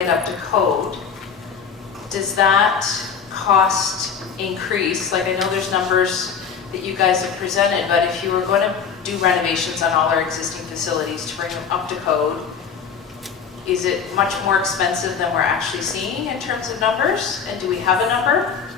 it up to code, does that cost increase? Like, I know there's numbers that you guys have presented, but if you were going to do renovations on all our existing facilities to bring them up to code, is it much more expensive than we're actually seeing in terms of numbers? And do we have a number?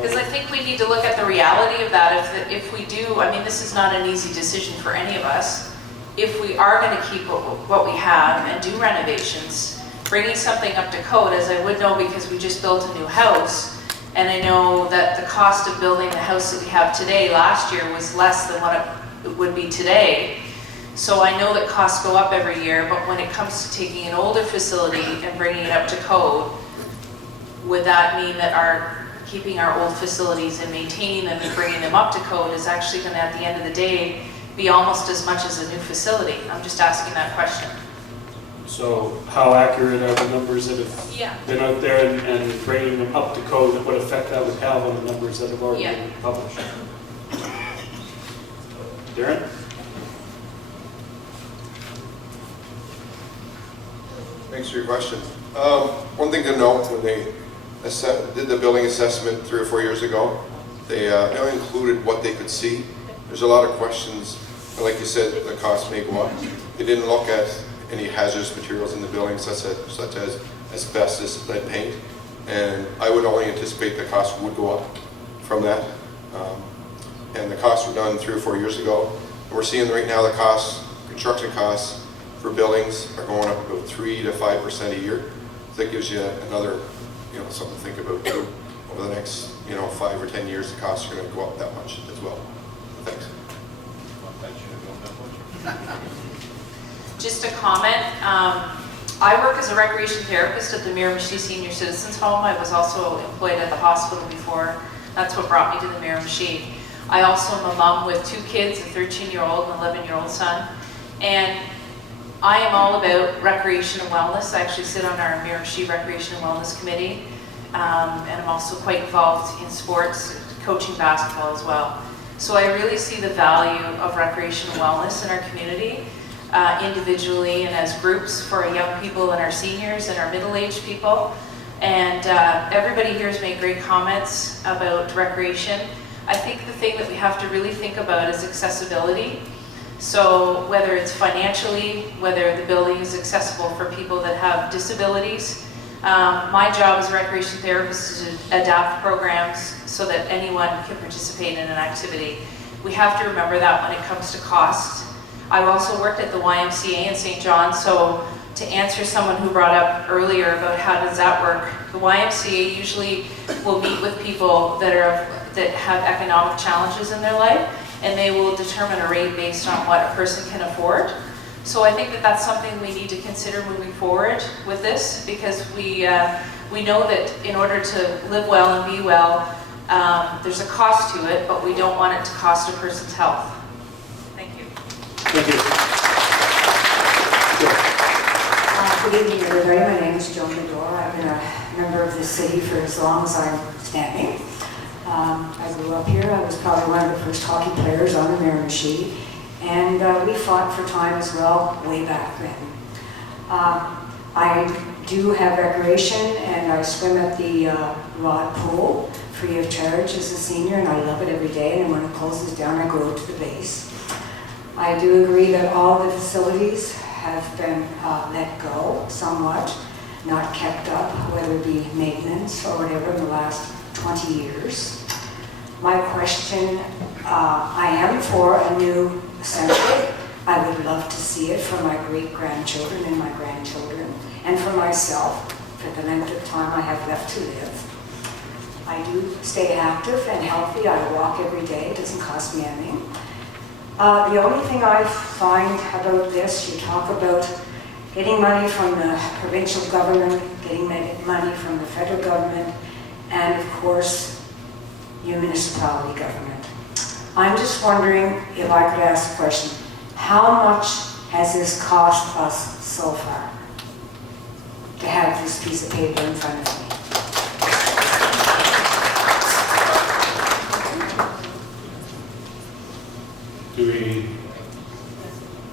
Because I think we need to look at the reality of that. If we do, I mean, this is not an easy decision for any of us. If we are going to keep what we have and do renovations, bringing something up to code, as I would know because we just built a new house, and I know that the cost of building the house that we have today last year was less than what it would be today. So I know that costs go up every year, but when it comes to taking an older facility and bringing it up to code, would that mean that keeping our old facilities and maintaining them and bringing them up to code is actually going to, at the end of the day, be almost as much as a new facility? I'm just asking that question. So how accurate are the numbers that have been out there, and bringing them up to code, and what effect that would have on the numbers that have already been published? Darren? Thanks for your question. One thing to note, when they did the building assessment 3 or 4 years ago, they only included what they could see. There's a lot of questions, and like you said, the cost may go up. They didn't look at any hazardous materials in the building, such as asbestos, lead paint, and I would only anticipate the cost would go up from that. And the costs were done 3 or 4 years ago. And we're seeing right now the construction costs for buildings are going up about 3 to 5% a year. So that gives you another, something to think about too. Over the next, 5 or 10 years, the costs are going to go up that much as well. Thanks. Just a comment. I work as a recreation therapist at the Miramichi Senior Citizens Home. I was also employed at the hospital before. That's what brought me to the Miramichi. I also am a mom with 2 kids, a 13-year-old and an 11-year-old son. And I am all about recreation and wellness. I actually sit on our Miramichi Recreation and Wellness Committee. And I'm also quite involved in sports, coaching basketball as well. So I really see the value of recreation and wellness in our community, individually and as groups, for our young people and our seniors and our middle-aged people. And everybody here has made great comments about recreation. I think the thing that we have to really think about is accessibility. So whether it's financially, whether the building is accessible for people that have disabilities. My job as a recreation therapist is to adapt programs so that anyone can participate in an activity. We have to remember that when it comes to cost. I've also worked at the YMCA in St. John, so to answer someone who brought up earlier about how does that work, the YMCA usually will meet with people that have economic challenges in their life, and they will determine a rate based on what a person can afford. So I think that that's something we need to consider moving forward with this, because we know that in order to live well and be well, there's a cost to it, but we don't want it to cost a person's health. Thank you. Thank you. Good evening, everybody. My name is Joan Medora. I've been a member of this city for as long as I'm standing. I grew up here. I was probably one of the first hockey players on the Miramichi, and we fought for time as well way back then. I do have recreation, and I swim at the Rod Pool free of charge as a senior, and I love it every day, and when it closes down, I go to the base. I do agree that all the facilities have been let go somewhat, not kept up, whether it be maintenance or whatever, in the last 20 years. My question, I am for a new center. I would love to see it for my great-grandchildren and my grandchildren, and for myself, for the length of time I have left to live. I do stay active and healthy. I walk every day. It doesn't cost me anything. The only thing I find about this, you talk about getting money from the provincial government, getting money from the federal government, and of course, your municipality government. I'm just wondering if I could ask a question. How much has this cost us so far to have this piece of paper in front of me? Do we,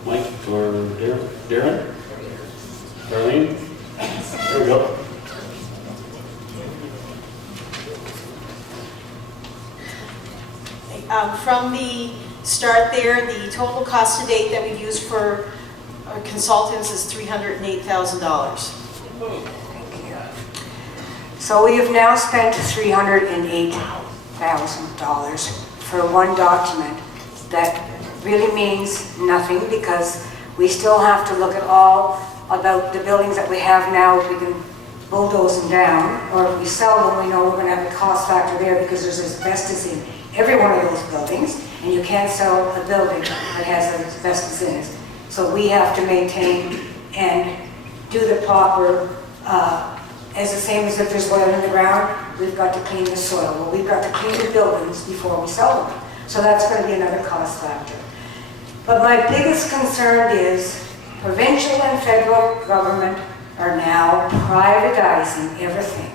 Mike or Darren? Or Darlene? There we go. From the start there, the total cost to date that we've used for consultants is $308,000. So we have now spent $308,000 for one document that really means nothing, because we still have to look at all about the buildings that we have now. If we can bulldoze them down, or if we sell them, we know we're going to have a cost factor there because there's asbestos in every one of those buildings, and you can't sell a building that has asbestos in it. So we have to maintain and do the proper, as the same as if there's oil in the ground, we've got to clean the soil. Well, we've got to clean the buildings before we sell them. So that's going to be another cost factor. But my biggest concern is provincial and federal government are now privatizing everything.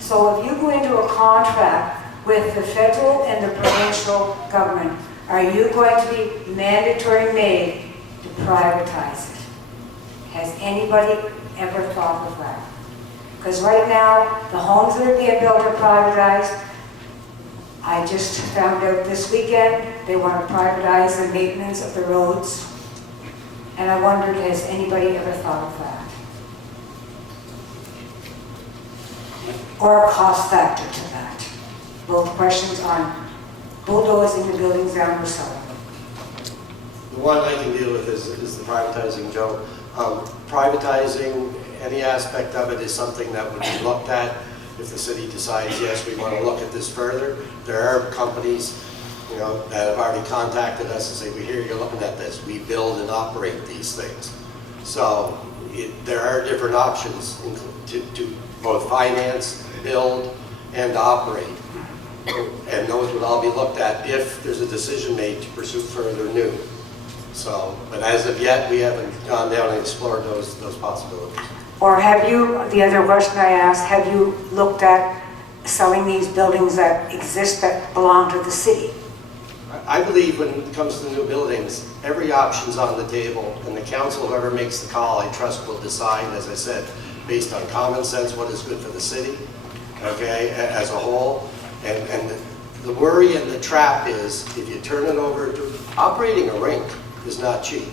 So if you go into a contract with the federal and the provincial government, are you going to be mandatory made to privatize it? Has anybody ever thought of that? Because right now, the homes that are being built are privatized. I just found out this weekend they want to privatize the maintenance of the roads. And I wondered, has anybody ever thought of that? Or a cost factor to that? Both questions on bulldozing the buildings down or selling them. The one I can deal with is the privatizing, Joe. Privatizing any aspect of it is something that would be looked at if the city decides, yes, we want to look at this further. There are companies, that have already contacted us and say, we hear you're looking at this. We build and operate these things. So there are different options to both finance, build, and operate. And those would all be looked at if there's a decision made to pursue further new. So, but as of yet, we haven't gone down and explored those possibilities. Or have you, the other question I asked, have you looked at selling these buildings that exist that belong to the city? I believe when it comes to new buildings, every option's on the table, and the council, whoever makes the call, I trust will decide, as I said, based on common sense, what is good for the city, okay, as a whole. And the worry and the trap is, if you turn it over to operating a rink is not cheap.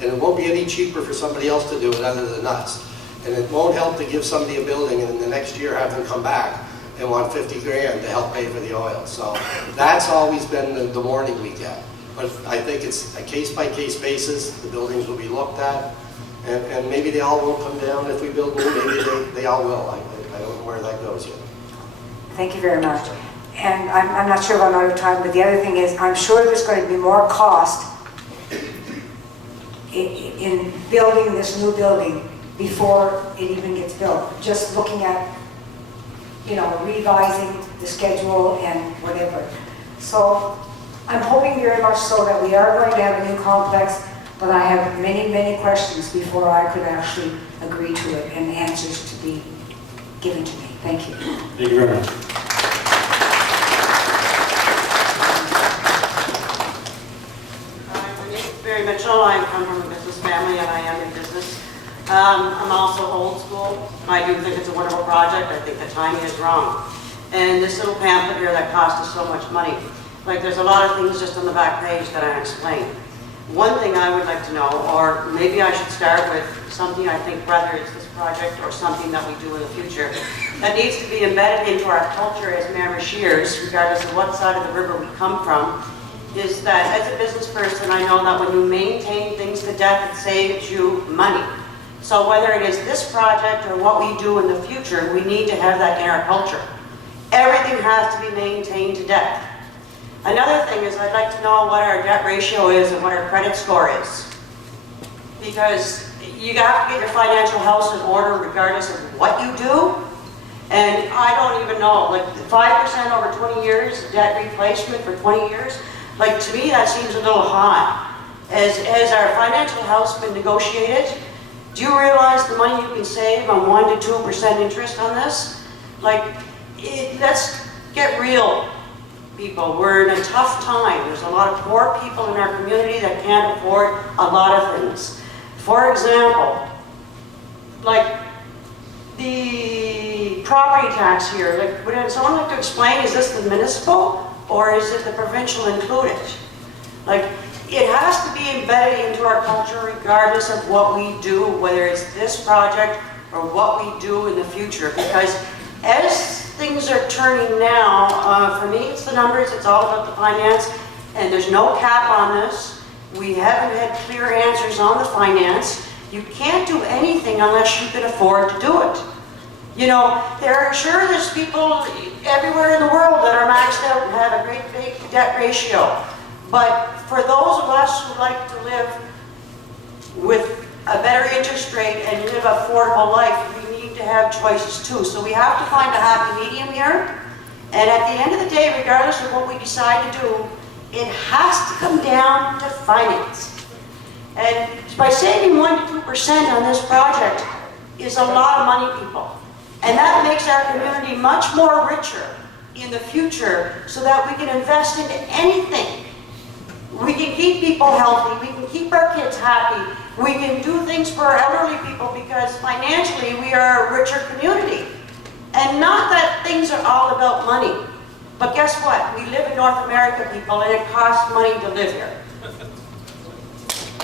And it won't be any cheaper for somebody else to do it other than us. And it won't help to give somebody a building and in the next year have them come back and want 50 grand to help pay for the oil. So that's always been the warning we get. But I think it's a case-by-case basis. The buildings will be looked at. And maybe they all won't come down if we build new. Maybe they all will. I don't know where that goes yet. Thank you very much. And I'm not sure if I'm out of time, but the other thing is, I'm sure there's going to be more cost in building this new building before it even gets built. Just looking at, revising the schedule and whatever. So I'm hoping very much so that we are going to have a new complex, but I have many, many questions before I could actually agree to it and answers to be given to me. Thank you. Thank you very much. Very Mitchell. I come from a business family and I am in business. I'm also old school. I do think it's a wonderful project. I think the timing is wrong. And this little pamphlet here that cost us so much money, like there's a lot of things just on the back page that I explain. One thing I would like to know, or maybe I should start with something I think, whether it's this project or something that we do in the future, that needs to be embedded into our culture as Miramichiers, regardless of what side of the river we come from, is that as a business person, I know that when you maintain things to death, it saves you money. So whether it is this project or what we do in the future, we need to have that in our culture. Everything has to be maintained to death. Another thing is I'd like to know what our debt ratio is and what our credit score is. Because you have to get your financial house in order regardless of what you do. And I don't even know, like 5% over 20 years, debt replacement for 20 years, like to me that seems a little high. Has our financial house been negotiated? Do you realize the money you can save on 1% to 2% interest on this? Let's get real, people. We're in a tough time. There's a lot of poor people in our community that can't afford a lot of things. For example, like the property tax here, like, would someone like to explain, is this the municipal or is it the provincial included? Like, it has to be embedded into our culture regardless of what we do, whether it's this project or what we do in the future, because as things are turning now, for me it's the numbers, it's all about the finance, and there's no cap on this. We haven't had clear answers on the finance. You can't do anything unless you can afford to do it. You know, there's people everywhere in the world that are maxed out and have a great big debt ratio. But for those of us who like to live with a better interest rate and live an affordable life, we need to have choices too. So we have to find a happy medium here. And at the end of the day, regardless of what we decide to do, it has to come down to finance. And by saving 1 to 2% on this project is a lot of money, people. And that makes our community much more richer in the future so that we can invest into anything. We can keep people healthy, we can keep our kids happy, we can do things for our elderly people because financially we are a richer community. And not that things are all about money, but guess what? We live in North America, people, and it costs money to live here.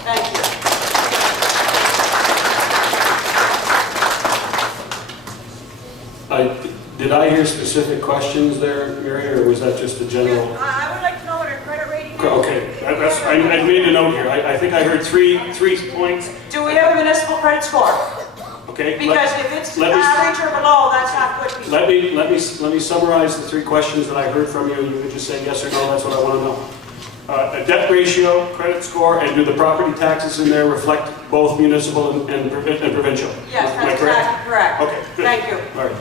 Thank you. Did I hear specific questions there, Mary, or was that just a general? I would like to know what our credit rating is. Okay, I made a note here. I think I heard three points. Do we have a municipal credit score? Okay. Because if it's let me- average or below, that's not good. People. Let me summarize the 3 questions that I heard from you. You can just say yes or no. That's what I want to know. A debt ratio, credit score, and do the property taxes in there reflect both municipal and provincial? Yes, Am I that's exactly correct. Okay, good. Thank you. All right.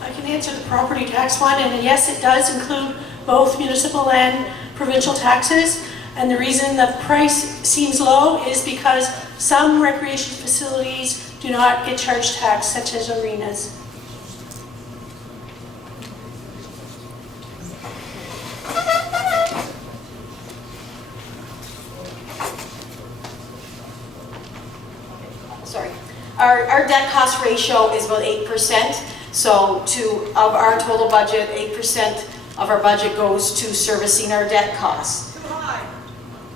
I can answer the property tax one, and yes, it does include both municipal and provincial taxes. And the reason the price seems low is because some recreation facilities do not get charged tax, such as arenas. Sorry. Our debt cost ratio is about 8%. So of our total budget, 8% of our budget goes to servicing our debt costs. Too high.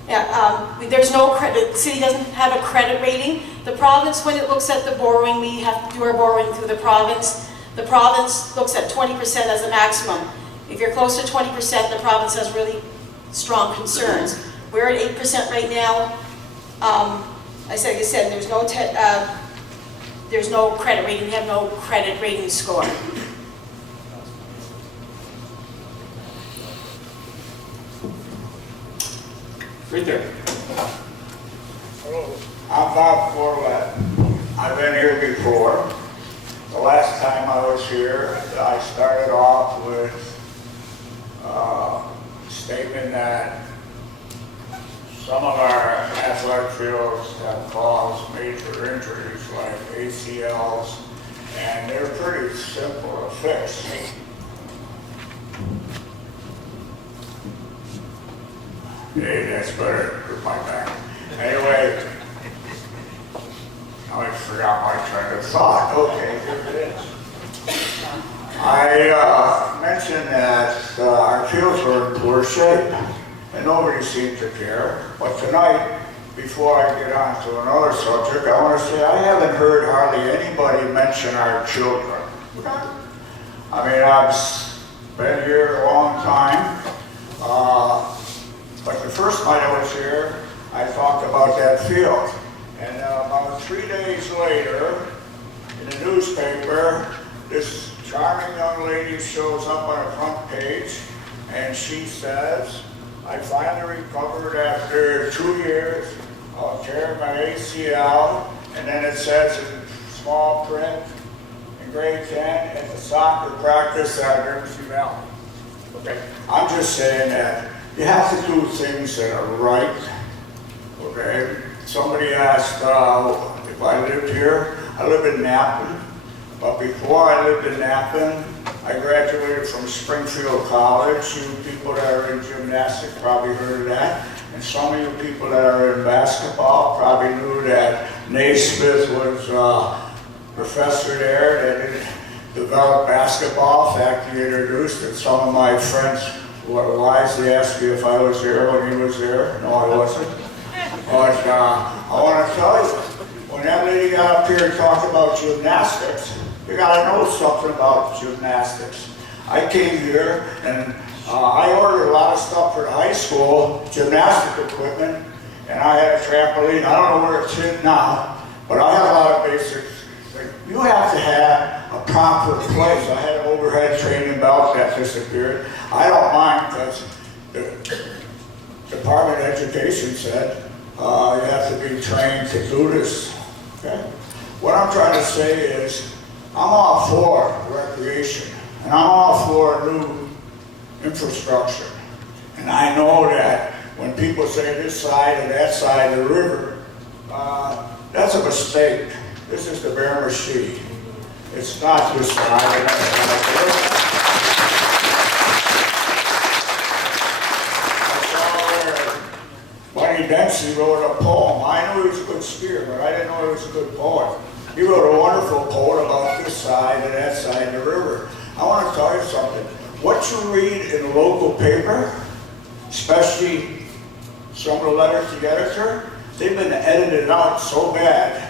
Yeah, there's no credit, the city doesn't have a credit rating. The province, when it looks at the borrowing, we have to do our borrowing through the province. The province looks at 20% as a maximum. If you're close to 20%, the province has really strong concerns. We're at 8% right now. Like I said, there's no credit rating, we have no credit rating score. Right there. Hello, I'm Bob Corlett. I've been here before. The last time I was here, I started off with a statement that some of our athletic fields have caused major injuries like ACLs, and they're pretty simple to fix. Hey, that's better with my back. Anyway, I forgot my train of thought. Okay, here it is. I mentioned that our fields were in poor shape, and nobody seemed to care. But tonight, before I get on to another subject, I want to say I haven't heard hardly anybody mention our children. I mean, I've been here a long time. But the first night I was here, I talked about that field. And about 3 days later, in the newspaper, this charming young lady shows up on the front page, and she says, I finally recovered after 2 years of tearing my ACL, and then it says in small print, in grade 10, at the soccer practice at Miramichi Valley. Okay, I'm just saying that you have to do things that are right, okay? Somebody asked if I lived here. I live in Napan, but before I lived in Napan, I graduated from Springfield College. You people that are in gymnastics probably heard of that. And some of you people that are in basketball probably knew that Naismith was a professor there that developed basketball. In fact, he introduced it. Some of my friends wisely asked me if I was there when he was there. No, I wasn't. But I want to tell you, when that lady got up here and talked about gymnastics, you got to know something about gymnastics. I came here and I ordered a lot of stuff for the high school, gymnastic equipment, and I had a trampoline. I don't know where it's in now, but I had a lot of basics. You have to have a proper place. I had an overhead training belt that disappeared. I don't mind because the Department of Education said you have to be trained to do this. Okay? What I'm trying to say is I'm all for recreation and I'm all for new infrastructure. And I know that when people say this side or that side of the river, that's a mistake. This is the Miramichi. It's not this side or that side of the river. Bunny Dempsey wrote a poem. I knew he was a good skier, but I didn't know he was a good poet. He wrote a wonderful poem about this side and that side of the river. I want to tell you something. What you read in the local paper, especially some of the letters to the editor, they've been edited out so bad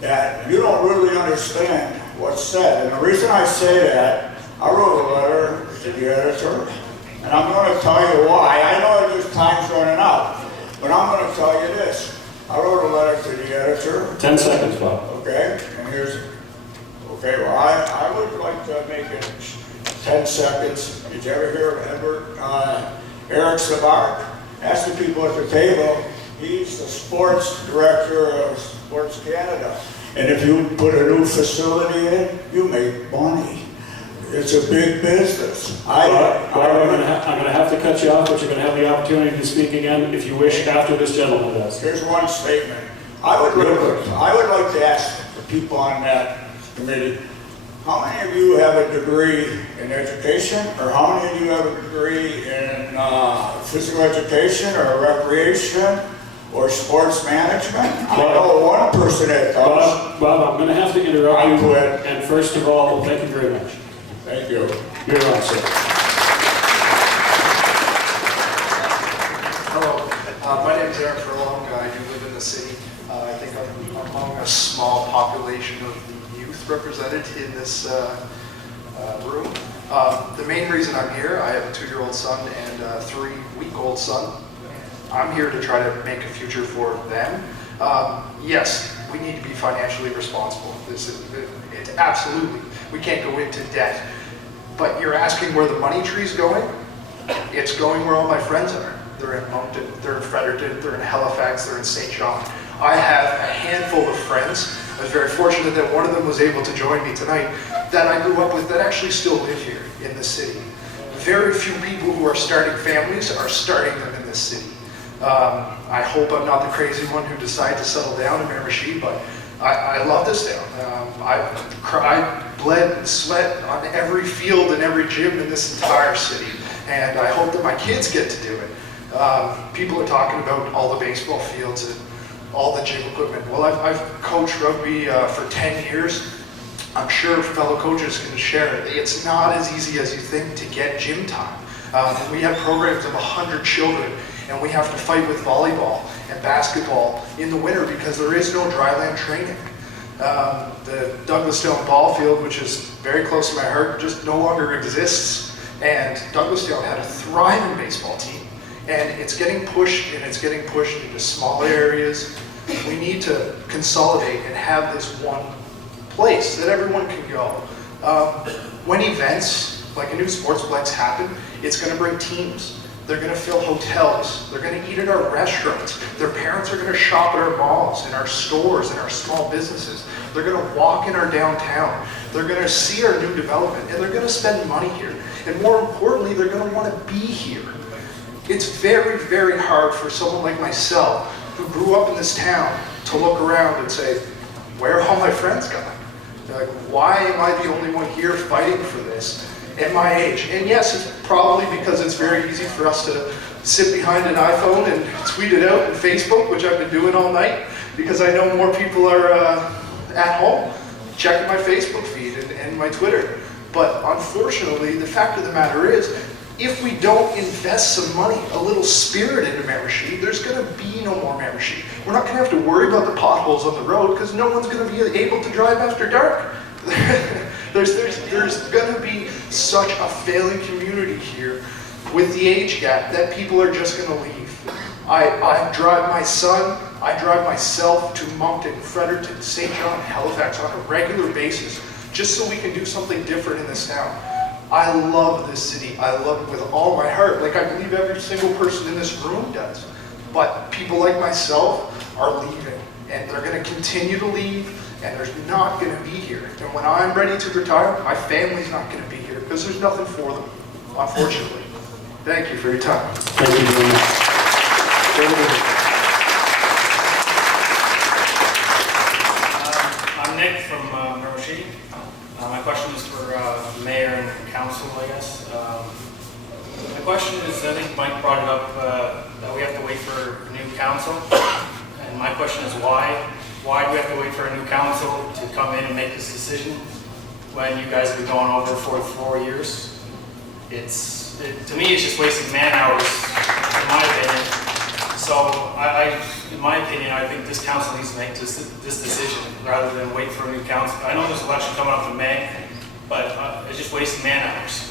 that you don't really understand what's said. And the reason I say that, I wrote a letter to the editor, and I'm going to tell you why. I know there's time's running out. But I'm going to tell you this. I wrote a letter to the editor. 10 seconds, Bob. Okay, and here's, okay, well, I would like to make it 10 seconds. Did you ever hear of Eric Savard? Ask the people at the table. He's the sports director of Sports Canada. And if you put a new facility in, you make money. It's a big business. I'm going to have to cut you off, but you're going to have the opportunity to speak again if you wish after this gentleman does. Here's one statement. I would like to ask the people on that committee, how many of you have a degree in education, or how many of you have a degree in physical education or recreation or sports management? I know one person that does. Bob, I'm going to have to interrupt you. And first of all, thank you very much. Thank you. You're on, sir. Hello, my name is Eric Furlong. I do live in the city. I think I'm among a small population of the youth represented in this room. The main reason I'm here, I have a 2-year-old son and a 3-week-old son. I'm here to try to make a future for them. Yes, we need to be financially responsible. It's absolutely. We can't go into debt. But you're asking where the money tree's going? It's going where all my friends are. They're in Moncton, they're in Fredericton, they're in Halifax, they're in St. John. I have a handful of friends. I was very fortunate that one of them was able to join me tonight that I grew up with that actually still live here in the city. Very few people who are starting families are starting them in this city. I hope I'm not the crazy one who decided to settle down in Miramichi, but I love this town. I bled and sweat on every field and every gym in this entire city, and I hope that my kids get to do it. People are talking about all the baseball fields and all the gym equipment. Well, I've coached rugby for 10 years. I'm sure fellow coaches can share it. It's not as easy as you think to get gym time. We have programs of 100 children, and we have to fight with volleyball and basketball in the winter because there is no dryland training. The Douglastown ball field, which is very close to my heart, just no longer exists. And Douglastown had a thriving baseball team. And it's getting pushed, and it's getting pushed into smaller areas. We need to consolidate and have this one place that everyone can go. When events like a new sportsplex happen, it's going to bring teams. They're going to fill hotels. They're going to eat at our restaurants. Their parents are going to shop at our malls, in our stores, in our small businesses. They're going to walk in our downtown. They're going to see our new development, and they're going to spend money here. And more importantly, they're going to want to be here. It's very, very hard for someone like myself, who grew up in this town, to look around and say, where are all my friends going? They're like, why am I the only one here fighting for this? at my age. And yes, it's probably because it's very easy for us to sit behind an iPhone and tweet it out on Facebook, which I've been doing all night, because I know more people are at home checking my Facebook feed and my Twitter. But unfortunately, the fact of the matter is, if we don't invest some money, a little spirit into Miramichi, there's going to be no more Miramichi. We're not going to have to worry about the potholes on the road because no one's going to be able to drive after dark. there's going to be such a failing community here with the age gap that people are just going to leave. I drive my son, I drive myself to Moncton, Fredericton, St. John, Halifax on a regular basis just so we can do something different in this town. I love this city. I love it with all my heart, like I believe every single person in this room does. But people like myself are leaving, and they're going to continue to leave, and there's not going to be here. And when I'm ready to retire, my family's not going to be here because there's nothing for them, unfortunately. Thank you for your time. Thank you very much. I'm Nick from Miramichi. My question is for the mayor and council, I guess. My question is, I think Mike brought it up, that we have to wait for a new council. And my question is why? Why do we have to wait for a new council to come in and make this decision when you guys have been going over for 4 years? To me, it's just wasting man hours, in my opinion. So, in my opinion, I think this council needs to make this decision rather than wait for a new council. I know there's an election coming up in May, but it's just wasting man hours.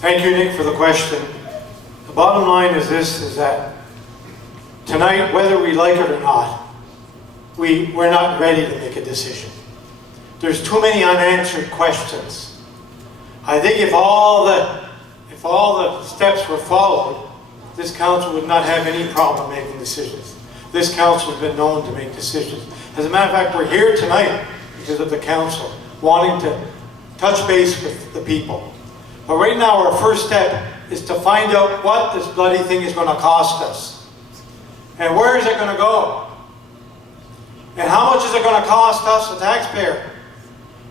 Thank you, Nick, for the question. The bottom line is this, is that tonight, whether we like it or not, we're not ready to make a decision. There's too many unanswered questions. I think if all the steps were followed, this council would not have any problem making decisions. This council has been known to make decisions. As a matter of fact, we're here tonight because of the council wanting to touch base with the people. But right now, our first step is to find out what this bloody thing is going to cost us. And where is it going to go? And how much is it going to cost us, the taxpayer?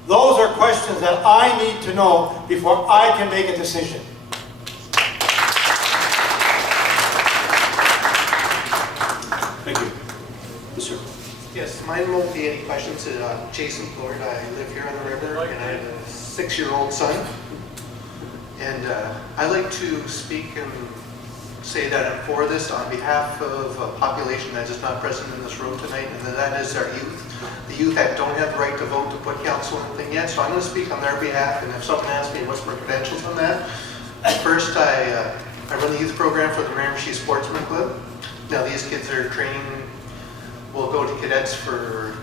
Those are questions that I need to know before I can make a decision. Thank you. Yes, sir. Yes, mine won't be any questions. Jason Florida. I live here on the river, and I have a 6-year-old son. And I like to speak and say that I'm for this on behalf of a population that is not present in this room tonight, and that is our youth. The youth that don't have the right to vote to put council or anything yet, so I'm going to speak on their behalf, and if someone asks me what's my credentials on that, first I run the youth program for the Miramichi Sportsman Club. Now these kids are training, will go to cadets for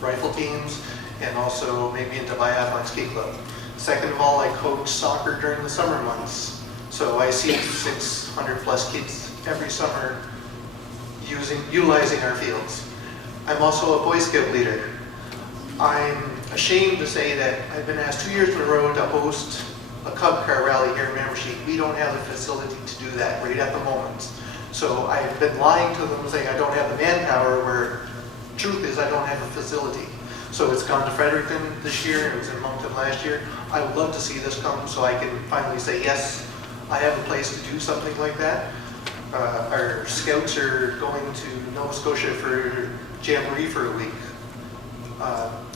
rifle teams, and also maybe into biathlon ski club. Second of all, I coach soccer during the summer months. So I see 600 plus kids every summer utilizing our fields. I'm also a Boy Scout leader. I'm ashamed to say that I've been asked 2 years in a row to host a Cub Car rally here in Miramichi. We don't have the facility to do that right at the moment. So I've been lying to them saying I don't have the manpower, where truth is I don't have a facility. So it's gone to Fredericton this year, and it was in Moncton last year. I would love to see this come so I can finally say, yes, I have a place to do something like that. Our scouts are going to Nova Scotia for Jamboree for a week.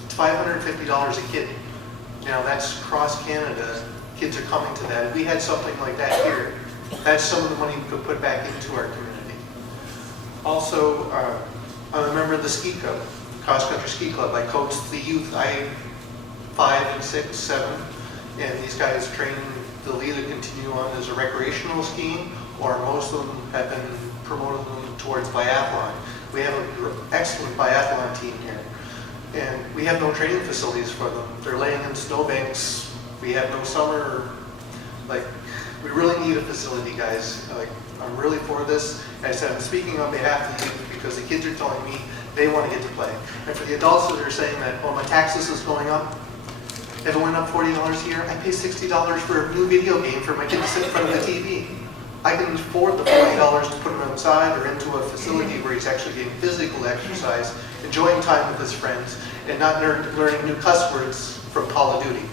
It's $550 a kid. Now that's across Canada. Kids are coming to that. If we had something like that here, that's some of the money we could put back into our community. Also, I'm a member of the ski club, cross country ski club. I coach the youth. I'm 5 and 6, 7, and these guys train. They'll either continue on as a recreational skiing, or most of them have been promoting them towards biathlon. We have an excellent biathlon team here, and we have no training facilities for them. They're laying in snowbanks. We have no summer. Like, we really need a facility, guys. Like, I'm really for this. And I said, I'm speaking on behalf of the youth because the kids are telling me they want to get to play. And for the adults that are saying that, well, my taxes is going up, if it went up $40 a year, I pay $60 for a new video game for my kid to sit in front of the TV. I can afford the $40 to put him outside or into a facility where he's actually getting physical exercise, enjoying time with his friends, and not learning new cuss words from Call of Duty.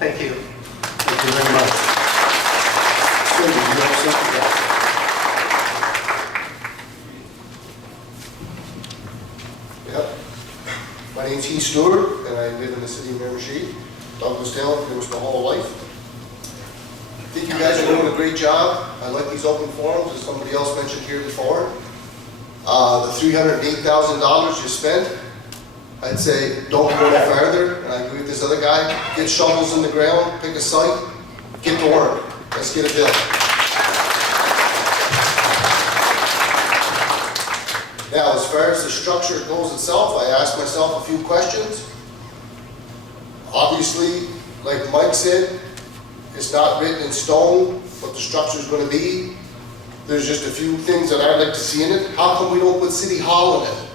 Thank you. Thank you very much. Cindy, you have something else? Yep. My name's Heath Stewart, and I live in the city of Miramichi. Douglastown, pretty much my whole life. I think you guys are doing a great job. I like these open forums, as somebody else mentioned here before. The $308,000 you spent, I'd say don't go any farther. And I agree with this other guy. Get shovels in the ground, pick a site, get to work. Let's get it built. Now, as far as the structure goes itself, I asked myself a few questions. Obviously, like Mike said, it's not written in stone what the structure is going to be. There's just a few things that I'd like to see in it. How come we don't put City Hall in it?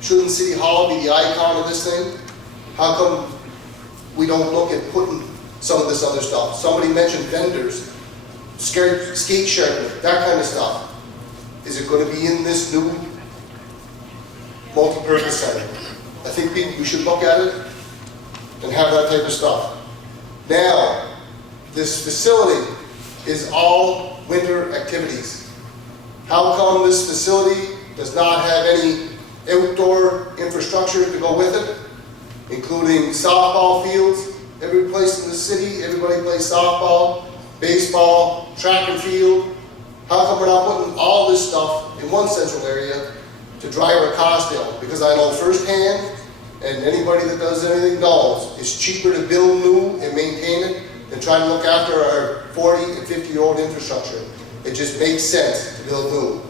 Shouldn't City Hall be the icon of this thing? How come we don't look at putting some of this other stuff? Somebody mentioned vendors, skate sharpening, that kind of stuff. Is it going to be in this new multi-purpose center? I think we should look at it and have that type of stuff. Now, this facility is all winter activities. How come this facility does not have any outdoor infrastructure to go with it, including softball fields? Every place in the city, everybody plays softball, baseball, track and field. How come we're not putting all this stuff in one central area to drive our cost down? Because I know firsthand, and anybody that does anything knows, it's cheaper to build new and maintain it than try to look after our 40 and 50-year-old infrastructure. It just makes sense to build new.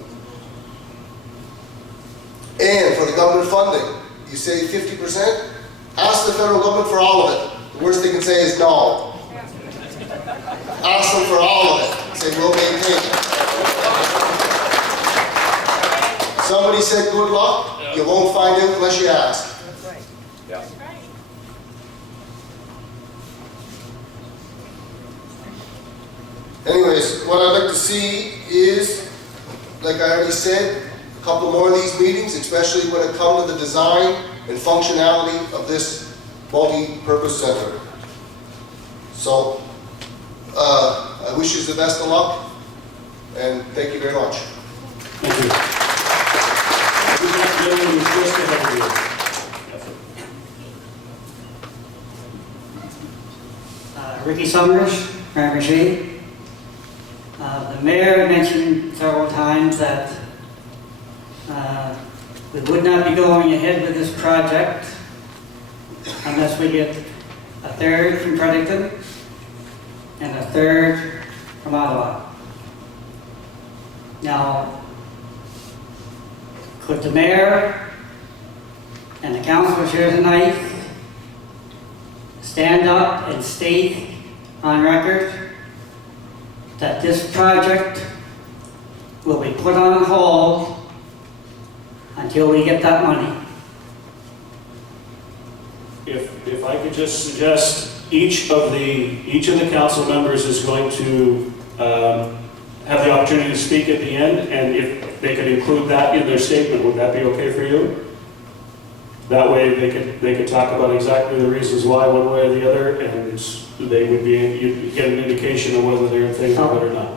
And for the government funding, you say 50%? Ask the federal government for all of it. The worst they can say is no. Ask them for all of it. Say, we'll maintain it. Somebody said good luck. You won't find out unless you ask. Anyways, what I'd like to see is, like I already said, a couple more of these meetings, especially when it comes to the design and functionality of this multi-purpose center. So, I wish you the best of luck, and thank you very much. Thank you. Ricky Summers, Miramichi. The mayor mentioned several times that we would not be going ahead with this project unless we get a third from Fredericton and a third from Ottawa. Now, could the mayor and the councilors here tonight stand up and state on record that this project will be put on hold until we get that money? If I could just suggest, each of the council members is going to have the opportunity to speak at the end, and if they could include that in their statement, would that be okay for you? That way they could talk about exactly the reasons why one way or the other, and they would you'd get an indication of whether they're in favor of it or not.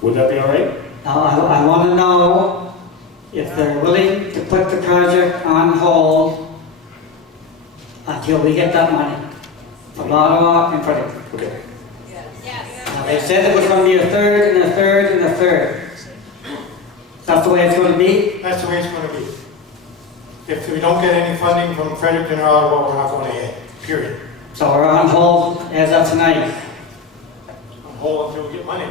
Would that be all right? Now, I want to know if they're willing to put the project on hold until we get that money from Ottawa and Fredericton. Okay. Now, they said it was going to be a third and a third and a third. That's the way it's going to be? That's the way it's going to be. If we don't get any funding from Fredericton or Ottawa, we're not going ahead, period. So we're on hold as of tonight. On hold until we get money.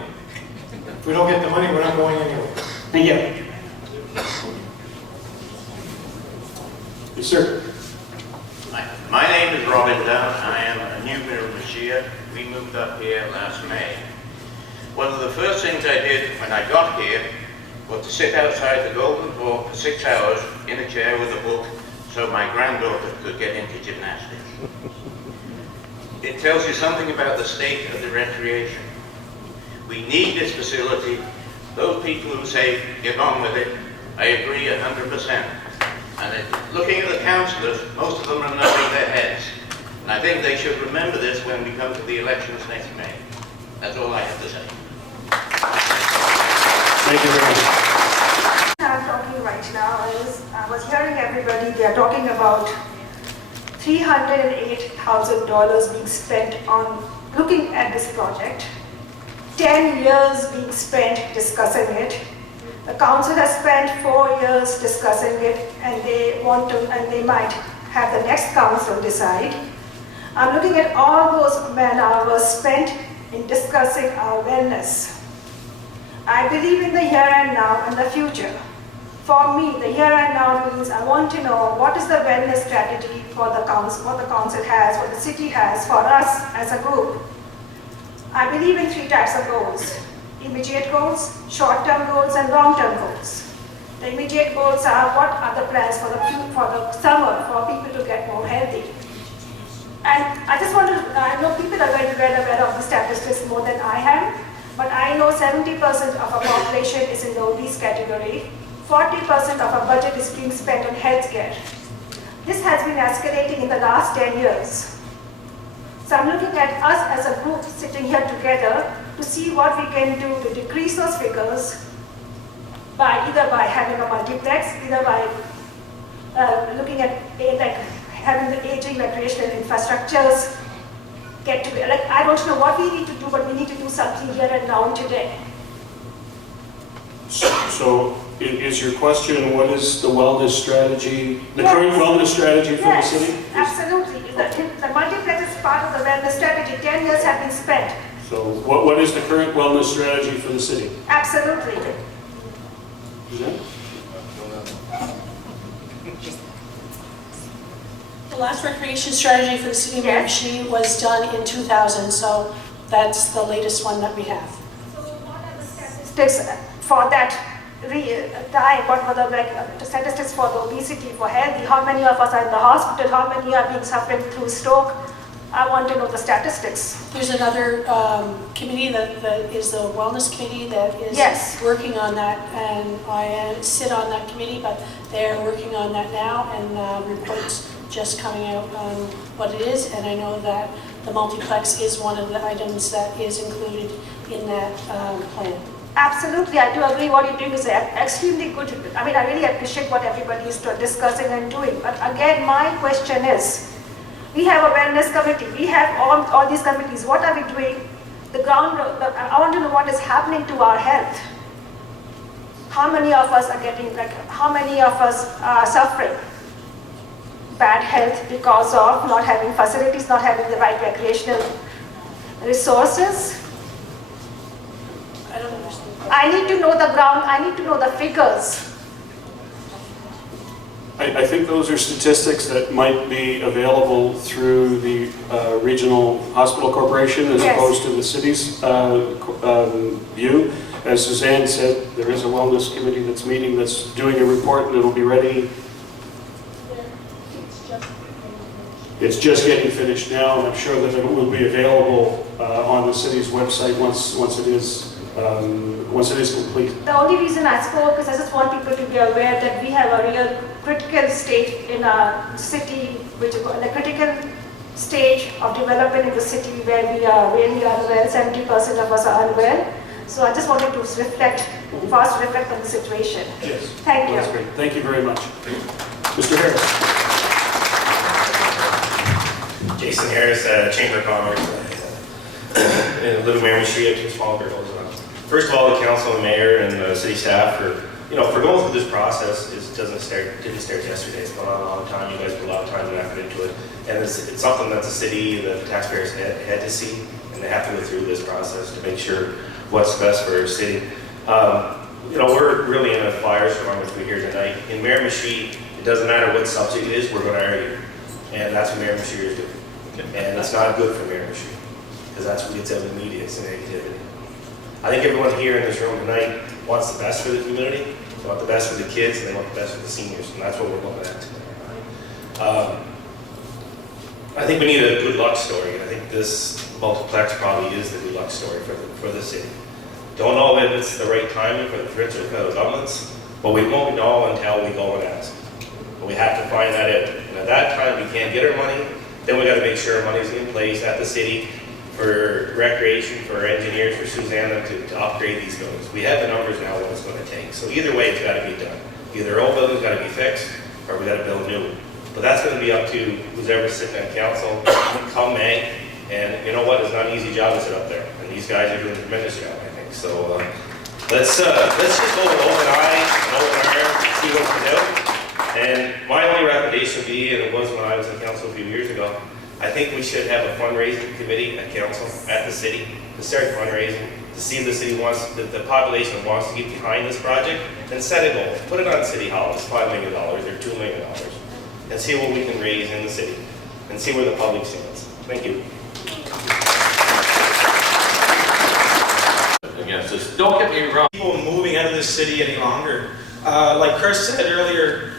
If we don't get the money, we're not going anywhere. Thank you. Yes, sir. My name is Robin Dunn. I am a new Miramichi. We moved up here last May. One of the first things I did when I got here was to sit outside the Golden Door for 6 hours in a chair with a book so my granddaughter could get into gymnastics. It tells you something about the state of the recreation. We need this facility. Those people who say, get on with it, I agree 100%. And looking at the councillors, most of them are nodding their heads. And I think they should remember this when we come to the elections next May. That's all I have to say. Thank you very much. I'm talking right now is, I was hearing everybody, they are talking about $308,000 being spent on looking at this project, 10 years being spent discussing it. The council has spent 4 years discussing it, and they want to, and they might have the next council decide. I'm looking at all those man hours spent in discussing our wellness. I believe in the here and now and the future. For me, the here and now means I want to know what is the wellness strategy for the council, what the council has, what the city has, for us as a group. I believe in 3 types of goals: immediate goals, short-term goals, and long-term goals. The immediate goals are what are the plans for the summer for people to get more healthy. And I just want to, I know people are very well aware of the statistics more than I am, but I know 70% of our population is in the obese category. 40% of our budget is being spent on healthcare. This has been escalating in the last 10 years. So I'm looking at us as a group sitting here together to see what we can do to decrease those figures either by having a multiplex, either by looking at having the aging recreational infrastructures get to be, I don't know what we need to do, but we need to do something here and now today. So is your question, what is the wellness strategy, the current wellness strategy for the city? Yes, absolutely. The multiplex is part of the wellness strategy. 10 years have been spent. So what is the current wellness strategy for the city? Absolutely. Suzanne? The last recreation strategy for the city of Miramichi was done in 2000, so that's the latest one that we have. So what are the statistics for that time? What were the statistics for the obesity, for healthy? How many of us are in the hospital? How many are being suffering through stroke? I want to know the statistics. There's another committee that is the wellness committee that is working on that, and I sit on that committee, but they're working on that now, and reports just coming out on what it is, and I know that the multiplex is one of the items that is included in that plan. Absolutely, I do agree what you're doing is extremely good. I mean, I really appreciate what everybody is discussing and doing, but again, my question is, we have a wellness committee, we have all these committees, what are we doing? I want to know what is happening to our health. How many of us are how many of us are suffering bad health because of not having facilities, not having the right recreational resources? I don't understand. I need to know the ground, I need to know the figures. I think those are statistics that might be available through the regional hospital corporation as opposed to the city's view. As Suzanne said, there is a wellness committee that's meeting, that's doing a report, and it'll be ready. It's just getting finished now, and I'm sure that it will be available on the city's website once it is complete. The only reason I spoke is I just want people to be aware that we have a real critical state in our city, which is the critical stage of development in the city where we are really unwell, 70% of us are unwell. So I just wanted to reflect on the situation. Yes. Thank you. That's great. Thank you very much. Mr. Harris. Jason Harris, Chamber of Commerce, live in Miramichi, I have 2 small girls. First of all, the council and mayor and the city staff for going through this process. It didn't start yesterday. It's gone on all the time. You guys put a lot of time and effort into it, and it's something that the city, the taxpayers had to see, and they have to go through this process to make sure what's best for our city. We're really in a firestorm if we're here tonight. In Miramichi, it doesn't matter what subject it is, we're going to argue, and that's what Miramichiers do. And it's not good for Miramichi, because that's what gets out of the media, it's negativity. I think everyone here in this room tonight wants the best for the community, they want the best for the kids, and they want the best for the seniors, and that's what we're looking at tonight. I think we need a good luck story. I think this multiplex probably is the good luck story for the city. Don't know if it's the right timing for the provincial federal governments, but we won't know until we go and ask. But we have to find that out. And at that time, we can't get our money. Then we got to make sure money's in place at the city for recreation, for engineers, for Susanna to upgrade these buildings. We have the numbers now what it's going to take. So either way, it's got to be done. Either old buildings got to be fixed, or we got to build new. But that's going to be up to who's ever sitting at council come May. And you know what? It's not an easy job to sit up there. And these guys are doing a tremendous job, I think. So let's just go with open eyes and open arms and see what we can do. And my only recommendation would be, and it was when I was in council a few years ago, I think we should have a fundraising committee at council, at the city, to start fundraising, to see if the city wants, the population wants to get behind this project, and set a goal. Put it on City Hall, it's $5 million or $2 million, and see what we can raise in the city, and see where the public stands. Thank you. Against this. Don't get me wrong. People moving out of this city any longer. Like Chris said earlier,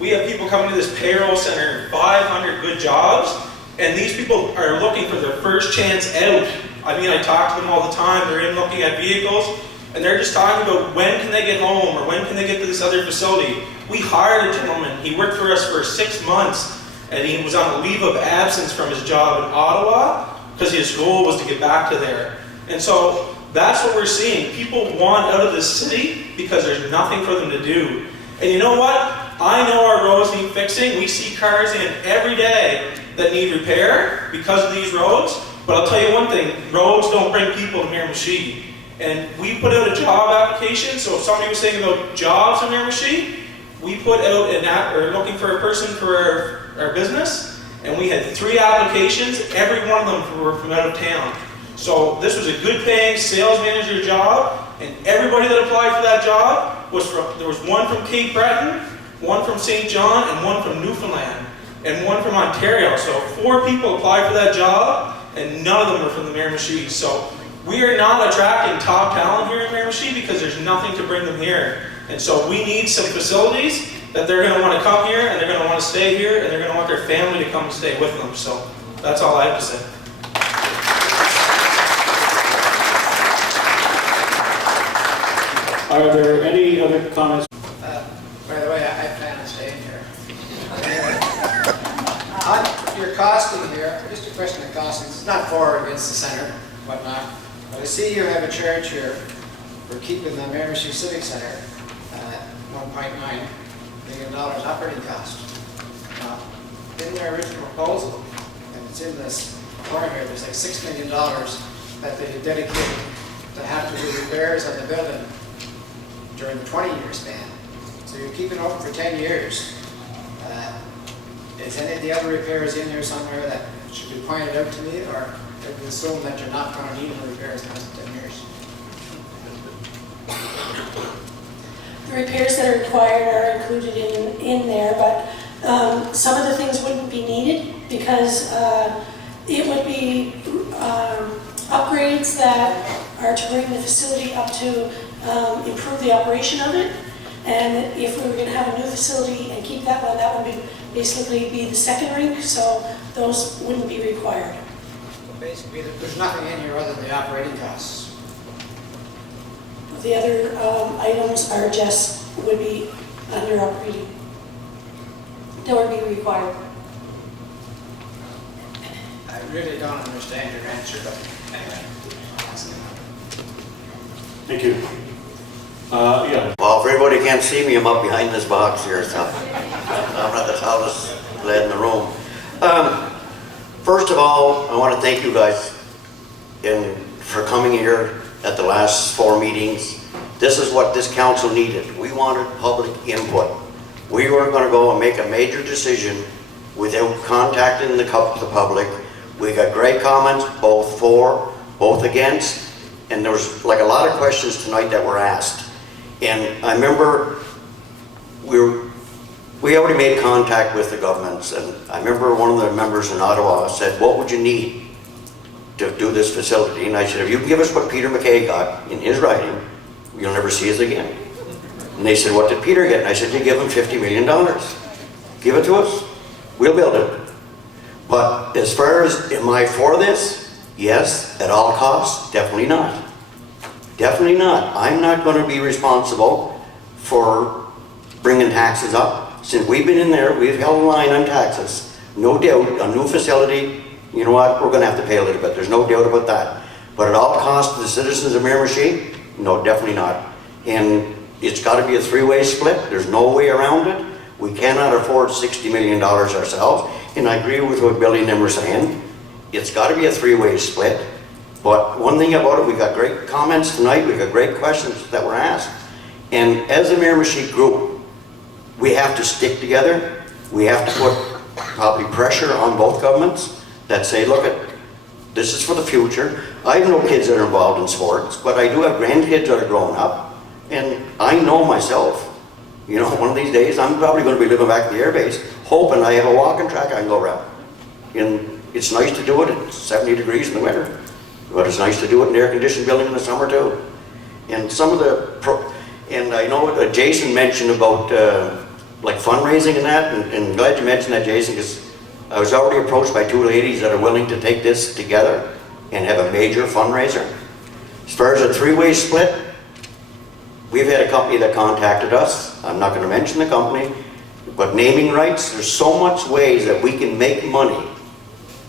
we have people coming to this payroll center, 500 good jobs, and these people are looking for their first chance out. I mean, I talk to them all the time. They're in looking at vehicles, and they're just talking about when can they get home or when can they get to this other facility. We hired a gentleman. He worked for us for 6 months, and he was on a leave of absence from his job in Ottawa because his goal was to get back to there. And so that's what we're seeing. People want out of this city because there's nothing for them to do. And you know what? I know our roads need fixing. We see cars in every day that need repair because of these roads. But I'll tell you one thing, roads don't bring people to Miramichi. And we put out a job application, so if somebody was thinking about jobs in Miramichi, we put out an app, or looking for a person for our business, and we had 3 applications, every one of them were from out of town. So this was a good paying sales manager job, and everybody that applied for that job was from, there was one from Cape Breton, one from St. John, and one from Newfoundland, and one from Ontario. So 4 people applied for that job, and none of them were from the Miramichi. So we are not attracting top talent here in Miramichi because there's nothing to bring them here. And so we need some facilities that they're going to want to come here, and they're going to want to stay here, and they're going to want their family to come and stay with them. So that's all I have to say. Are there any other comments? By the way, I plan on staying here. On your costing here, just a question of costing. It's not for or against the center, whatnot, but I see you have a charge here for keeping the Miramichi Civic Center at $1.9 million operating cost. Now, in their original proposal, and it's in this corner here, there's like $6 million that they dedicated to have to do repairs on the building during the 20-year span. So you're keeping it open for 10 years. Is any of the other repairs in here somewhere that should be pointed out to me, or can we assume that you're not going to need any repairs in the next 10 years? The repairs that are required are included in there, but some of the things wouldn't be needed because it would be upgrades that are to bring the facility up to improve the operation of it. And if we were going to have a new facility and keep that one, that would basically be the second rink, so those wouldn't be required. So basically, there's nothing in here other than the operating costs. The other items are just, would be under operating. That would be required. I really don't understand your answer, but anyway. Thank you. Yeah. Well, if everybody can't see me, I'm up behind this box here, so I'm not the tallest lad in the room. First of all, I want to thank you guys for coming here at the last 4 meetings. This is what this council needed. We wanted public input. We weren't going to go and make a major decision without contacting the public. We got great comments, both for, both against, and there was like a lot of questions tonight that were asked. And I remember we already made contact with the governments, and I remember one of the members in Ottawa said, what would you need to do this facility? And I said, if you can give us what Peter McKay got in his writing, you'll never see us again. And they said, what did Peter get? And I said, you give him $50 million. Give it to us, we'll build it. But as far as, am I for this? Yes, at all costs, definitely not. Definitely not. I'm not going to be responsible for bringing taxes up. Since we've been in there, we've held the line on taxes. No doubt, a new facility, you know what, we're going to have to pay a little bit. There's no doubt about that. But at all costs to the citizens of Miramichi? No, definitely not. And it's got to be a three-way split. There's no way around it. We cannot afford $60 million ourselves. And I agree with what Billy and them were saying. It's got to be a three-way split. But one thing about it, we got great comments tonight. We got great questions that were asked. And as a Miramichi group, we have to stick together. We have to put probably pressure on both governments that say, look, this is for the future. I have no kids that are involved in sports, but I do have grandkids that are growing up. And I know myself, you know, one of these days, I'm probably going to be living back at the airbase, hoping I have a walking track I can go around. And it's nice to do it. It's 70 degrees in the winter, but it's nice to do it in an air-conditioned building in the summer too. And some of and I know what Jason mentioned about like fundraising and that, and glad you mentioned that, Jason, because I was already approached by two ladies that are willing to take this together and have a major fundraiser. As far as a three-way split, we've had a company that contacted us. I'm not going to mention the company, but naming rights, there's so much ways that we can make money.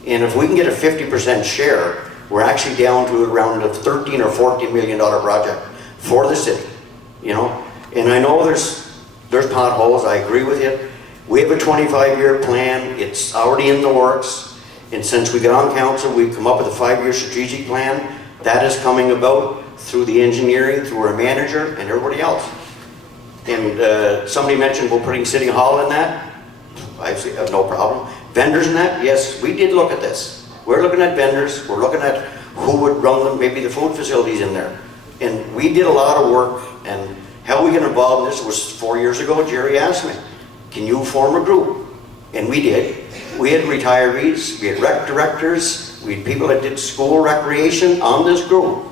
And if we can get a 50% share, we're actually down to around a $13 or $14 million project for the city, you know. And I know there's potholes, I agree with you. We have a 25-year plan, it's already in the works. And since we got on council, we've come up with a 5-year strategic plan. That is coming about through the engineering, through our manager, and everybody else. And somebody mentioned we're putting City Hall in that. I have no problem. Vendors in that, yes, we did look at this. We're looking at vendors, we're looking at who would run them, maybe the food facilities in there. And we did a lot of work, and how we get involved in this was 4 years ago. Jerry asked me, can you form a group? And we did. We had retirees, we had rec directors, we had people that did school recreation on this group.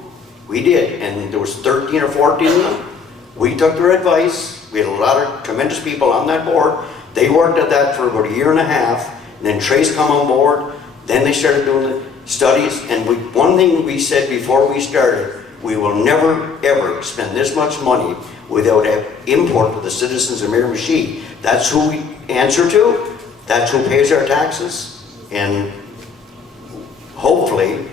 We did, and there was 13 or 14 of them. We took their advice. We had a lot of tremendous people on that board. They worked at that for about a year and a half, and then Trace come on board. Then they started doing the studies, and one thing we said before we started, we will never, ever spend this much money without input to the citizens of Miramichi. That's who we answer to. That's who pays our taxes. And hopefully,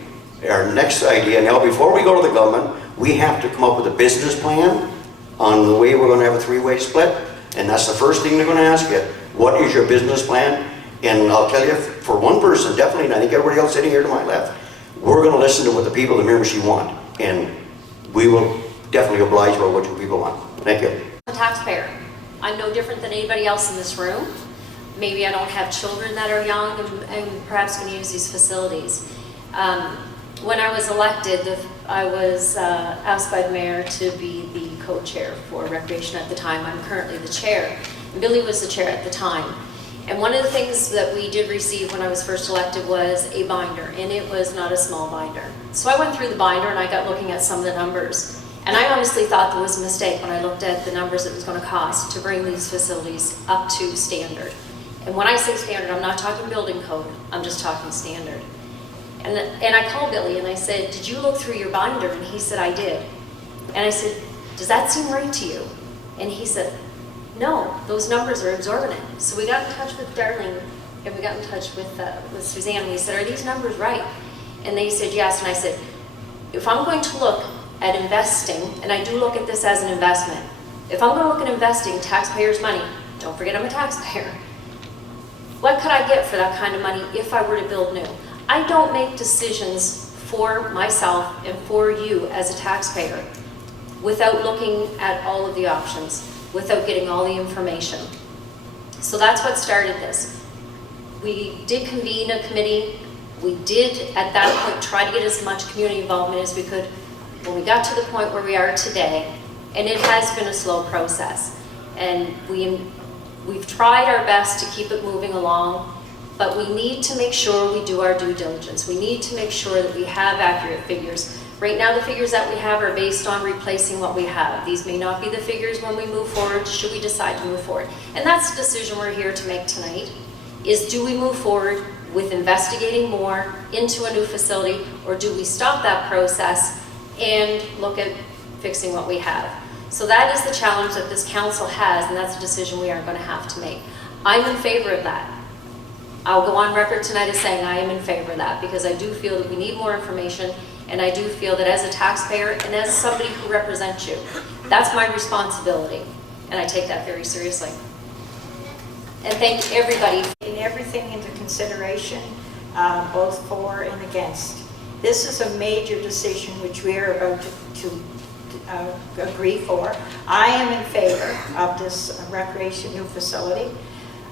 our next idea, now before we go to the government, we have to come up with a business plan on the way we're going to have a three-way split. And that's the first thing they're going to ask you. What is your business plan? And I'll tell you, for one person, definitely, and I think everybody else sitting here to my left, we're going to listen to what the people of Miramichi want. And we will definitely oblige by what you people want. Thank you. I'm a taxpayer. I'm no different than anybody else in this room. Maybe I don't have children that are young and perhaps can use these facilities. When I was elected, I was asked by the mayor to be the co-chair for recreation at the time. I'm currently the chair. And Billy was the chair at the time. And one of the things that we did receive when I was first elected was a binder, and it was not a small binder. So I went through the binder and I got looking at some of the numbers. And I honestly thought there was a mistake when I looked at the numbers it was going to cost to bring these facilities up to standard. And when I say standard, I'm not talking building code, I'm just talking standard. And I called Billy and I said, did you look through your binder? And he said, I did. And I said, does that seem right to you? And he said, no, those numbers are exorbitant. So we got in touch with Darlene and we got in touch with Suzanne. We said, are these numbers right? And they said, yes. And I said, if I'm going to look at investing, and I do look at this as an investment, if I'm going to look at investing taxpayers' money, don't forget I'm a taxpayer, what could I get for that kind of money if I were to build new? I don't make decisions for myself and for you as a taxpayer without looking at all of the options, without getting all the information. So that's what started this. We did convene a committee. We did, at that point, try to get as much community involvement as we could. When we got to the point where we are today, and it has been a slow process, and we've tried our best to keep it moving along, but we need to make sure we do our due diligence. We need to make sure that we have accurate figures. Right now, the figures that we have are based on replacing what we have. These may not be the figures when we move forward, should we decide to move forward. And that's the decision we're here to make tonight, is do we move forward with investigating more into a new facility, or do we stop that process and look at fixing what we have. So that is the challenge that this council has, and that's a decision we are going to have to make. I'm in favor of that. I'll go on record tonight as saying I am in favor of that, because I do feel that we need more information, and I do feel that as a taxpayer and as somebody who represents you, that's my responsibility, and I take that very seriously. And thank everybody. Taking everything into consideration, both for and against. This is a major decision which we are about to agree for. I am in favor of this recreation new facility.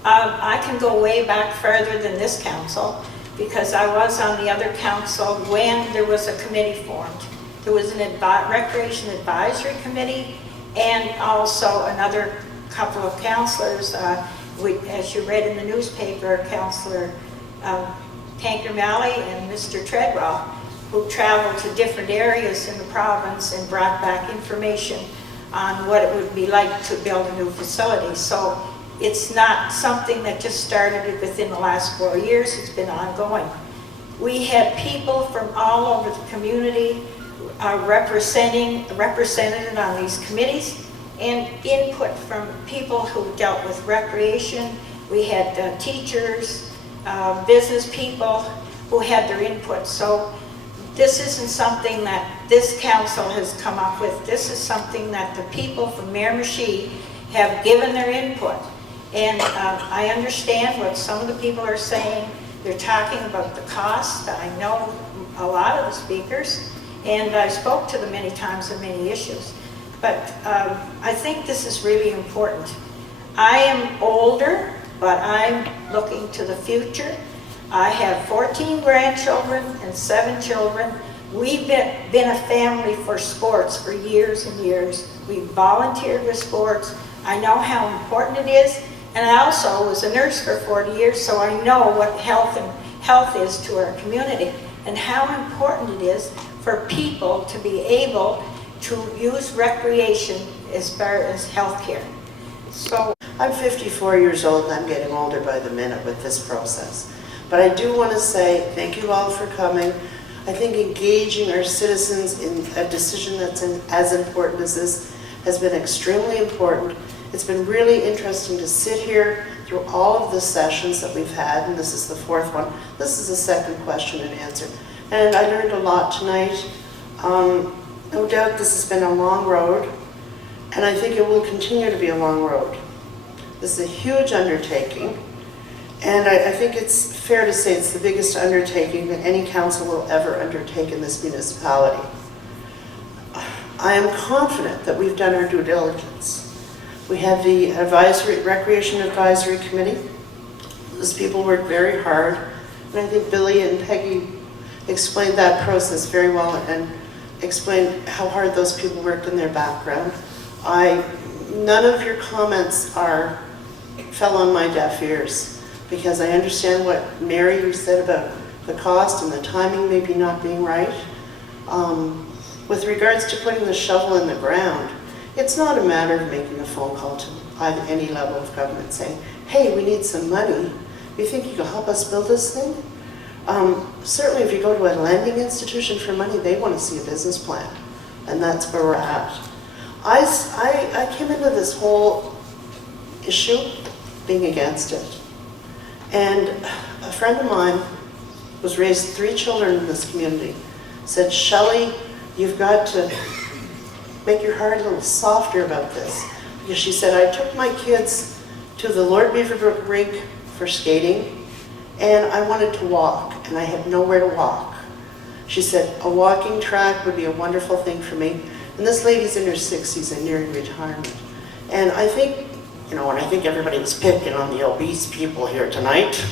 I can go way back further than this council, because I was on the other council when there was a committee formed. There was an recreation advisory committee, and also another couple of councillors, as you read in the newspaper, Councillor Tanker Malley and Mr. Treadwell, who traveled to different areas in the province and brought back information on what it would be like to build a new facility. So it's not something that just started within the last 4 years, it's been ongoing. We had people from all over the community represented on these committees, and input from people who dealt with recreation. We had teachers, business people who had their input. So this isn't something that this council has come up with. This is something that the people from Miramichi have given their input. And I understand what some of the people are saying. They're talking about the cost. I know a lot of the speakers, and I spoke to them many times on many issues. But I think this is really important. I am older, but I'm looking to the future. I have 14 grandchildren and 7 children. We've been a family for sports for years and years. We volunteered with sports. I know how important it is. And I also was a nurse for 40 years, so I know what health is to our community, and how important it is for people to be able to use recreation as far as healthcare. So I'm 54 years old, and I'm getting older by the minute with this process. But I do want to say thank you all for coming. I think engaging our citizens in a decision that's as important as this has been extremely important. It's been really interesting to sit here through all of the sessions that we've had, and this is the 4th one. This is the 2nd question and answer. And I learned a lot tonight. No doubt this has been a long road, and I think it will continue to be a long road. This is a huge undertaking, and I think it's fair to say it's the biggest undertaking that any council will ever undertake in this municipality. I am confident that we've done our due diligence. We have the Recreation Advisory Committee. Those people work very hard, and I think Billy and Peggy explained that process very well and explained how hard those people worked in their background. None of your comments fell on my deaf ears, because I understand what Mary, you said about the cost and the timing maybe not being right. With regards to putting the shovel in the ground, it's not a matter of making a phone call to any level of government saying, hey, we need some money. You think you can help us build this thing? Certainly if you go to a lending institution for money, they want to see a business plan. And that's where we're at. I came into this whole issue being against it. And a friend of mine was raised 3 children in this community, said, Shelley, you've got to make your heart a little softer about this. Because she said, I took my kids to the Lord Beaverbrook rink for skating, and I wanted to walk, and I had nowhere to walk. She said, a walking track would be a wonderful thing for me. And this lady's in her 60s and nearing retirement. And I think, and I think everybody was picking on the obese people here tonight.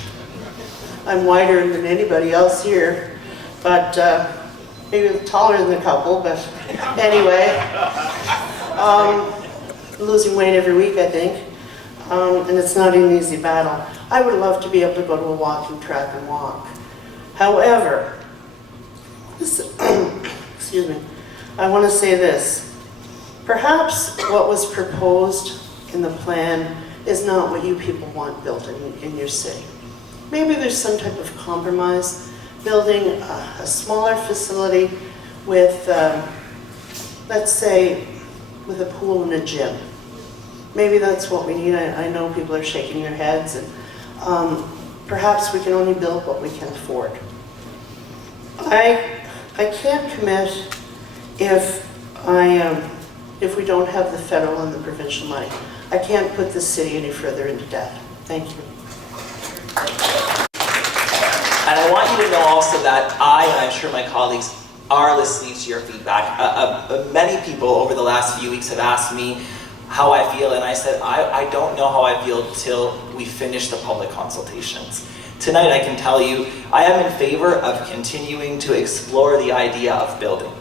I'm wider than anybody else here, but maybe taller than a couple, but anyway. Losing weight every week, I think, and it's not an easy battle. I would love to be able to go to a walking track and walk. However, excuse me, I want to say this. Perhaps what was proposed in the plan is not what you people want built in your city. Maybe there's some type of compromise, building a smaller facility with let's say, with a pool and a gym. Maybe that's what we need. I know people are shaking their heads, and perhaps we can only build what we can afford. I can't commit if we don't have the federal and the provincial money. I can't put the city any further into debt. Thank you. And I want you to know also that and I'm sure my colleagues, are listening to your feedback. Many people over the last few weeks have asked me how I feel, and I said, I don't know how I feel till we finish the public consultations. Tonight I can tell you, I am in favor of continuing to explore the idea of building.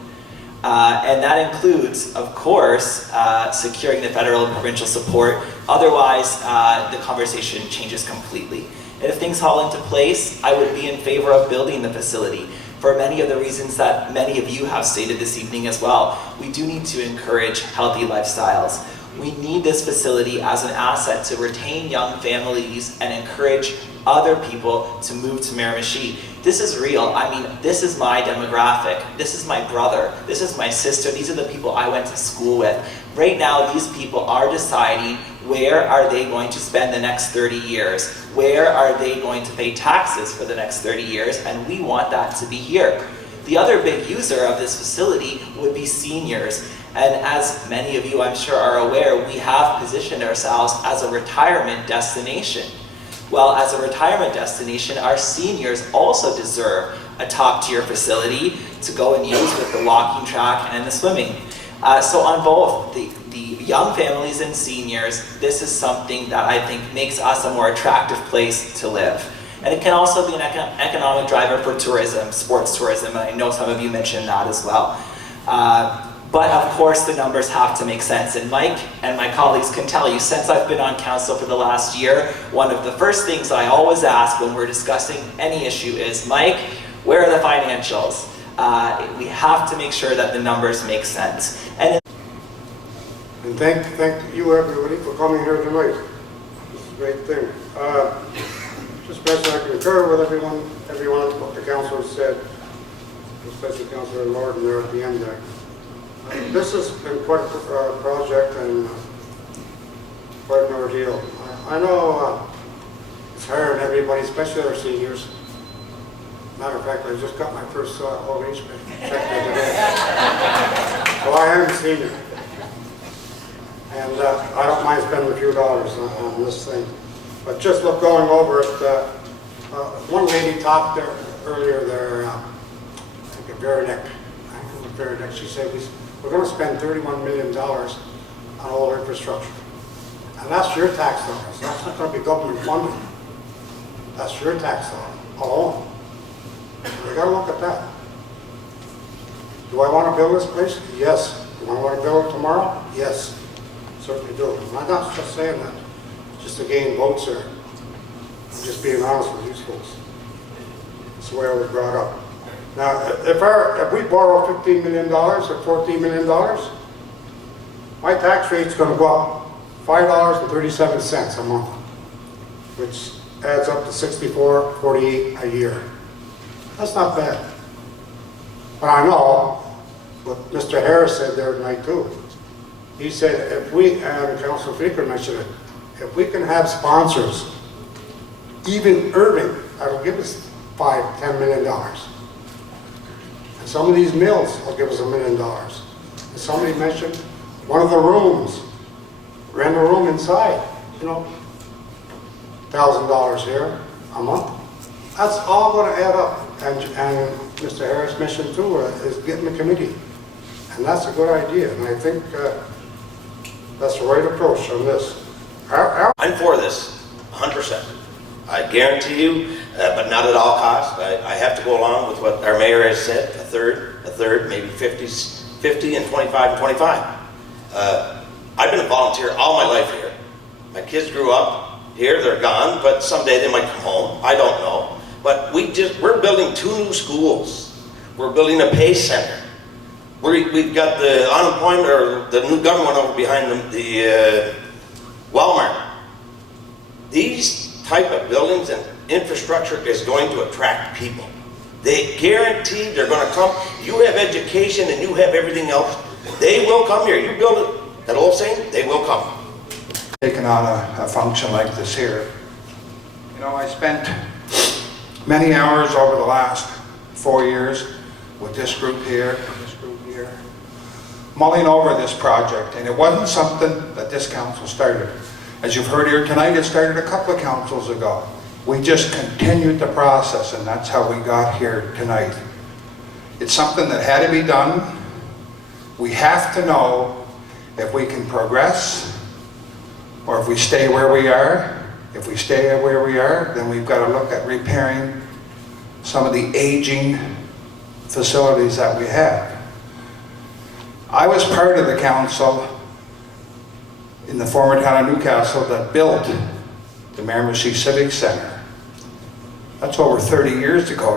And that includes, of course, securing the federal and provincial support. Otherwise, the conversation changes completely. And if things fall into place, I would be in favor of building the facility for many of the reasons that many of you have stated this evening as well. We do need to encourage healthy lifestyles. We need this facility as an asset to retain young families and encourage other people to move to Miramichi. This is real. I mean, this is my demographic. This is my brother. This is my sister. These are the people I went to school with. Right now, these people are deciding where are they going to spend the next 30 years? Where are they going to pay taxes for the next 30 years? And we want that to be here. The other big user of this facility would be seniors. And as many of you, I'm sure, are aware, we have positioned ourselves as a retirement destination. Well, as a retirement destination, our seniors also deserve a top-tier facility to go and use with the walking track and the swimming. So on both the young families and seniors, this is something that I think makes us a more attractive place to live. And it can also be an economic driver for tourism, sports tourism, and I know some of you mentioned that as well. But of course the numbers have to make sense, and Mike and my colleagues can tell you, since I've been on council for the last year, one of the first things I always ask when we're discussing any issue is, Mike, where are the financials? We have to make sure that the numbers make sense. And thank you everybody for coming here tonight. This is a great thing. Just best I concur with everyone what the councillor said, especially Councillor Lorden there at the end there. This has been quite a project and quite an ordeal. I know it's hard on everybody, especially our seniors. Matter of fact, I just got my first old age check the other day. So I am a senior. And I don't mind spending a few dollars on this thing. But just going over it, one lady talked there earlier there, I think of Veronique, she said, we're going to spend $31 million on all infrastructure. And that's your tax dollars. That's not going to be government funded. That's your tax dollars alone. You got to look at that. Do I want to build this place? Yes. Do I want to build it tomorrow? Yes. Certainly do. I'm not just saying that just to gain votes here. I'm just being honest with these folks. That's the way I was brought up. Now, if we borrow $15 million or $14 million, my tax rate's going to go up $5.37 a month, which adds up to $64.48 a year. That's not bad. But I know what Mr. Harris said there tonight too. He said if we, and Councilor Freaker mentioned it, if we can have sponsors, even Irving, that'll give us $5–10 million. And some of these mills will give us $1 million. And somebody mentioned one of the rooms, rent a room inside, you know, $1,000 here a month. That's all going to add up. And Mr. Harris mentioned too, is getting the committee. And that's a good idea. And I think that's the right approach on this. I'm for this, 100%. I guarantee you, but not at all costs. I have to go along with what our mayor has said, a third, maybe 50 and 25 and 25. I've been a volunteer all my life here. My kids grew up here, they're gone, but someday they might come home. I don't know. But we're building 2 new schools. We're building a pay center. We've got the unemployment, or the new government over behind the Walmart. These type of buildings and infrastructure is going to attract people. They guarantee they're going to come. You have education and you have everything else. They will come here. You build it, that old saying, they will come. Taking on a function like this here. You know, I spent many hours over the last 4 years with this group here, mulling over this project, and it wasn't something that this council started. As you've heard here tonight, it started a couple of councils ago. We just continued the process, and that's how we got here tonight. It's something that had to be done. We have to know if we can progress or if we stay where we are. If we stay where we are, then we've got to look at repairing some of the aging facilities that we have. I was part of the council in the former town of Newcastle that built the Miramichi Civic Center. That's over 30 years ago.